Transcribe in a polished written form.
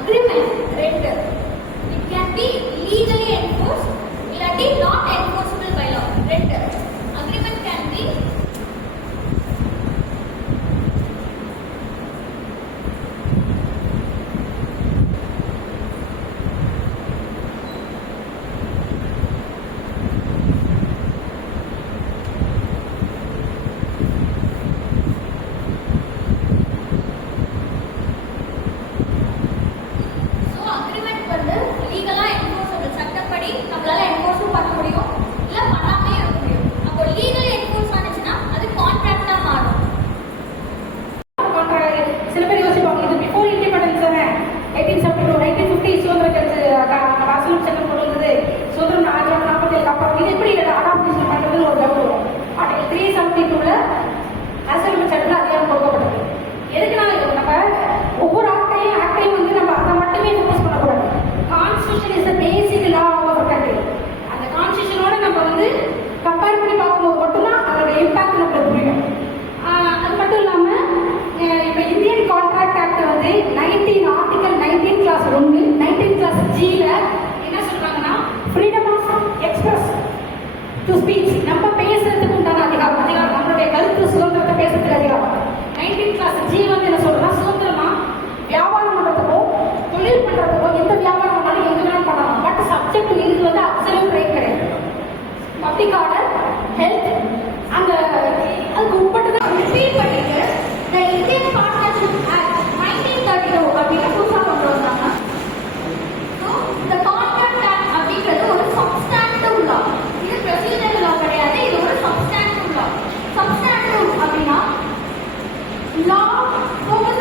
Agreement ரெண்டு. It can be legally enforced இல்லாட்டி not enforceable by லா ரெண்டு. அக்ரிமெண்ட் கேன் பி நம்மளால என்ஃபோர்ஸும் பண்ண முடியும், இல்ல பண்ணாமே இருக்க முடியும். அப்போ லீகலி என்ஃபோர்ஸ் ஆனிச்சுன்னா அது கான்ட்ராக்டா மாறும். சில பேர் யோசிப்பாங்க, இது பிஃபோர் இண்டிபெண்டன்ஸ் தானே, 1872 1950 சுதந்திர அரசியல் சட்டம் கொண்டு வந்தது, சுதந்திரம் 1947 அப்புறம் இது எப்படி அடாப்டேஷன் பண்றதுன்னு ஒரு டவுட் வரும். ஆர்டிகல் 372 அரசியல் சட்டத்தில் அதிகாரம் கொடுக்கப்பட்டது. எதுக்குனால நம்ம ஒவ்வொரு ஆக்டையும் வந்து நம்ம அதை மட்டுமே ஃபோக்கஸ் பண்ணக்கூடாது. Constitution is the basic law of country. அந்த கான்ஸ்டியூஷனோட நம்ம வந்து கம்பேர் பண்ணி பார்க்கும்போது மட்டும்தான் அதோட இம்பாக்ட் நம்மளுக்கு புரியும். அது மட்டும் இல்லாமல் இப்போ இந்தியன் கான்ட்ராக்ட் ஆக்ட் வந்து 19 ஆர்டிகல் 19 கிளாஸ் 1 19 கிளாஸ் ஜியில் என்ன சொல்றாங்கன்னா, freedom of express to speech, நம்ம பேசுறதுக்கு உண்டான அதிகாரம் நம்மளுடைய கருத்து சுதந்திரத்தை பேசுறதுக்கு அதிகாரம். 19 கிளாஸ் ஜி வந்து என்ன சொல்றா, சுதந்திரமா வியாபாரம் பண்றதுக்கோ தொழில் பண்றதுக்கோ எந்த வியாபாரம் பண்ணாலும் எங்க வேணாலும் பண்ணலாம். பட் சப்ஜெக்ட் இது வந்து அப்சல்யூட் ரைட் கிடையாது. பப்ளிக் ஆர்டர், ஹெல்த் அந்த அதுக்கு உட்பட்டுதான் ரிப்பீட் பண்ணிட்டு the Indian Partnership Act 1932 அப்படின்னு புதுசாக கொண்டு வந்தாங்க. ஸோ இந்த கான்ட்ராக்ட் ஆக்ட் அப்படின்றது ஒரு சப்ஸ்டாண்டிவ் லா. இது ப்ரொசீஜரல் லா கிடையாது, இது ஒரு சப்ஸ்டாண்டிவ் லா. சப்ஸ்டாண்டிவ் அப்படின்னா லா ஃபோக்கஸ்